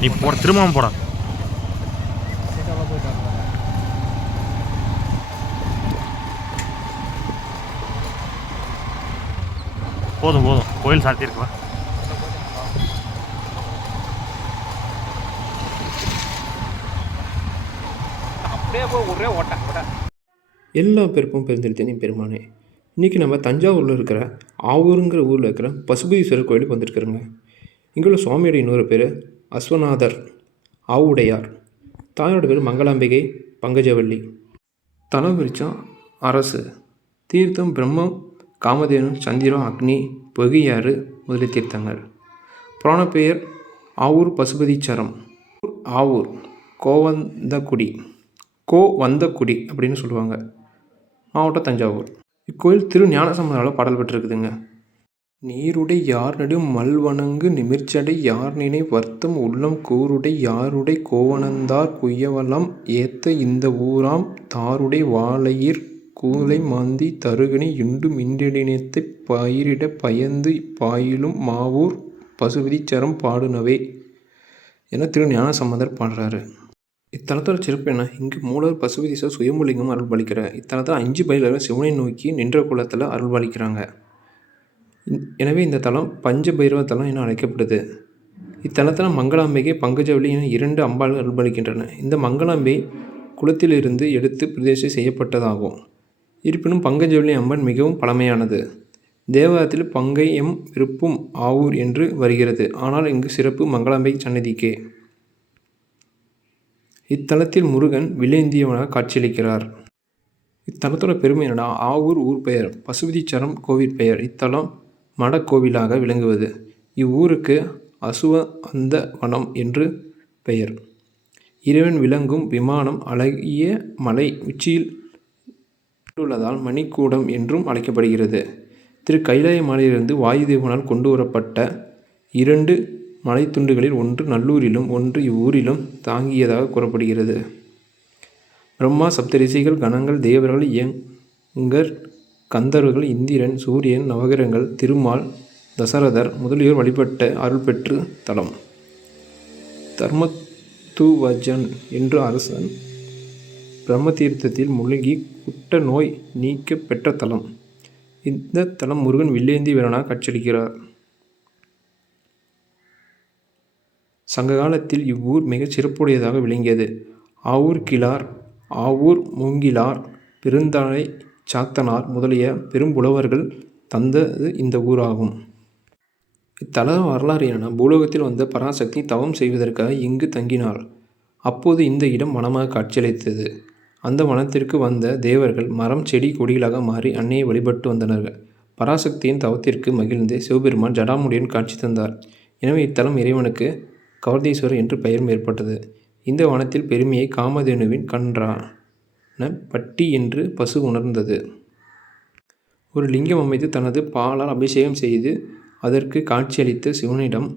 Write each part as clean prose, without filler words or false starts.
நீ போட திரும்பவும் போட. போதும் போதும், கோயில் சாத்தியிருக்குவா. அப்படியே போய் ஒரே ஓட்ட. எல்லா பெருப்பும் பெருந்தெடுத்தேனே பெருமானே. இன்றைக்கி நம்ம தஞ்சாவூரில் இருக்கிற ஆவூருங்கிற ஊரில் இருக்கிற பசுபதீஸ்வரர் கோயிலுக்கு வந்துருக்குறோங்க. இங்கே உள்ள சுவாமியோட இன்னொரு பேர் அஸ்வநாதர் ஆவுடையார். தாயோட பேர் மங்களாம்பிகை பங்கஜவள்ளி. தலம் விருட்சம் அரசு. தீர்த்தம் பிரம்மம், காமதேனு, சந்திரம், அக்னி, பொகியாறு முதலிய தீர்த்தங்கள். புராண பெயர் ஆவூர் பசுபதீச்சரம். ஆவூர் கோவந்தக்குடி அப்படின்னு சொல்லுவாங்க. மாவட்டம் தஞ்சாவூர். இக்கோயில் திரு ஞானசம்பந்தரால் பாடல் பெற்றிருக்குதுங்க. நீருடை யார்நடும் மல்வணங்கு நிமிர்ச்சடை யார்நினை வர்த்தம் உள்ளம் கூருடை யாருடை கோவணந்தார் குய்யவலம் ஏத்த இந்த ஊராம் தாருடை வாளையிற் கூலை மாந்தி தருகணி யுண்டு மின்றடினத்தைப் பயிரிட பயந்து பாயிலும் மாவூர் பசுபதீச்சரம் பாடுனவே என திரு ஞானசம்பந்தர் பாடுறாரு. இத்தலத்தோட சிறப்பு என்ன? இங்கு மூலவர் பசுபதீஸ்வரர் சுயம்புலிங்கம் அருள்பாலிக்கிறார். இத்தலத்தில் 5 பைரவர் சிவனை நோக்கி நின்ற குலத்தில் அருள்பாலிக்கிறாங்க. எனவே இந்த தலம் பஞ்சபைரவ தலம் என அழைக்கப்படுது. இத்தலத்தில் மங்களாம்பிகை பங்கஜவள்ளி என 2 அம்பாள்கள் அருள்பாலிக்கின்றன. இந்த மங்களாம்பை குளத்திலிருந்து எடுத்து பிரதிஷ்டை செய்யப்பட்டதாகும். இருப்பினும் பங்கஜவள்ளி அம்மன் மிகவும் பழமையானது. தேவாரத்தில் பங்கையம் விருப்பும் ஆவூர் என்று வருகிறது. ஆனால் இங்கு சிறப்பு மங்களாம்பை சன்னதிக்கே. இத்தலத்தில் முருகன் வில்லேந்தியவனாக காட்சியளிக்கிறார். இத்தலத்தோட பெருமை என்னன்னா, ஆவூர் ஊர் பெயர், பசுபதீச்சரம் கோவில் பெயர். இத்தலம் மடக்கோவிலாக விளங்குவது. இவ்வூருக்கு அசுவந்த வனம் என்று பெயர். இறைவன் விளங்கும் விமானம் அழகிய மலை உச்சியில் உள்ளதால் மணிக்கூடம் என்றும் அழைக்கப்படுகிறது. திரு கைலாய மலையிலிருந்து வாயுதேவனால் கொண்டு வரப்பட்ட 2 மலைத்துண்டுகளில் ஒன்று நல்லூரிலும் ஒன்று இவ்வூரிலும் தாங்கியதாக கூறப்படுகிறது. பிரம்மா, சப்தரிஷிகள், கணங்கள், தேவர்கள், யங்கர், கந்தர்கள், இந்திரன், சூரியன், நவகிரகங்கள், திருமால், தசரதர் முதலியோர் வழிபட்ட அருள் பெற்று தலம். தர்மத்துவஜன் என்று அரசன் பிரம்ம தீர்த்தத்தில் முழுகி குட்ட நோய் நீக்க பெற்ற தலம். இந்த தலம் முருகன் வில்லேந்தி வீரனாக காட்சியளிக்கிறார். சங்க காலத்தில் இவ்வூர் மிகச் சிறப்புடையதாக விளங்கியது. ஆவூர் கிழார், ஆவூர் மூங்கிலார், பெருந்தலை சாத்தனார் முதலிய பெரும்புலவர்கள் தந்தது இந்த ஊராகும். இத்தல வரலாறு என்னன்னா, பூலோகத்தில் வந்த பராசக்தி தவம் செய்வதற்காக இங்கு தங்கினார். அப்போது இந்த இடம் வனமாக காட்சியளித்தது. அந்த வனத்திற்கு வந்த தேவர்கள் மரம், செடி, கொடிகளாக மாறி அன்னையை வழிபட்டு வந்தனர். பராசக்தியின் தவத்திற்கு மகிழ்ந்து சிவபெருமான் ஜடாமுடியுடன் காட்சி தந்தார். எனவே இத்தலம் இறைவனுக்கு கவர்தீஸ்வரர் என்று பெயரும் ஏற்பட்டது. இந்த வனத்தில் பெருமையை காமதேனுவின் கன்றான பட்டி என்று பசு உணர்ந்தது. ஒரு லிங்கம் அமைத்து தனது பாலால் அபிஷேகம் செய்து அதற்கு காட்சியளித்த சிவனிடம்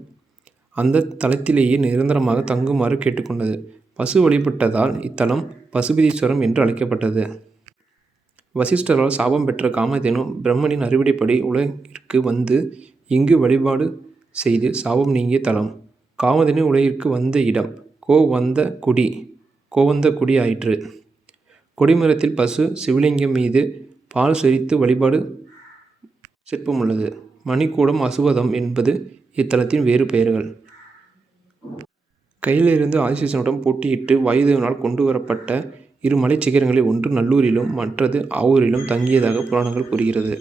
அந்த தலத்திலேயே நிரந்தரமாக தங்குமாறு கேட்டுக்கொண்டது. பசு வழிபட்டதால் இத்தலம் பசுபதீஸ்வரம் என்று அழைக்கப்பட்டது. வசிஷ்டரால் சாபம் பெற்ற காமதேனு பிரம்மனின் அறிவுரைப்படி உலகிற்கு வந்து இங்கு வழிபாடு செய்து சாபம் நீங்கிய தலம். காமதேனு உலகிற்கு வந்த இடம் கோவந்தக்குடி ஆயிற்று. கொடிமரத்தில் பசு சிவலிங்கம் மீது பால் சொரித்து வழிபாடு சிற்பம் உள்ளது. மணிக்கூடம், அசுவதம் என்பது இத்தலத்தின் வேறு பெயர்கள். கையிலிருந்து ஆதிசேஷனுடன் போட்டியிட்டு வாயுதேவனால் கொண்டு வரப்பட்ட 2 மலைச் சிகரங்களில் ஒன்று நல்லூரிலும் மற்றது ஆவூரிலும் தங்கியதாக புராணங்கள் கூறுகிறது.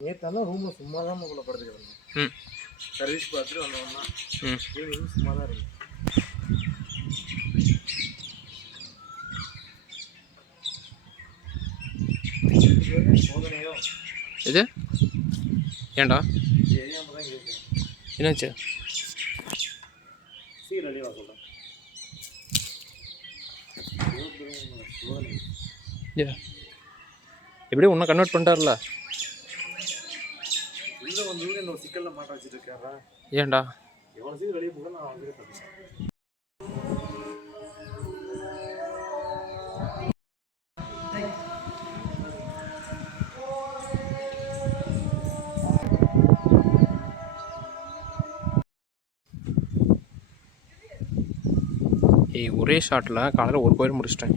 நேற்று ரூமில் சும்மா தான் உங்களை படுத்துக்கிறேன். ம் சர்வீஸ் பார்த்துட்டு வந்தோம்னா ம் ஈவினிங் சும்மா தான் இருக்கு. சோதனையோ இது ஏன்டா தெரியாமல் தான் கேட்குறேன். என்னாச்சு? சீரழிவா சொல்கிறேன். சோதனை ஏ எப்படியும் ஒன்றும் கன்வெர்ட் பண்ணிட்டார்ல. உள்ளே வந்து என்னோட சிக்கலில் மாட்ட வச்சுட்டு இருக்காரா? ஏன்டா? எவ்வளோ சீக்கிரம் வெளியே போக நான் வந்து தப்பிச்சேன். ஒரே ஷாட்டில் காலையில் ஒரு கோயில் முடிச்சிட்டேன்.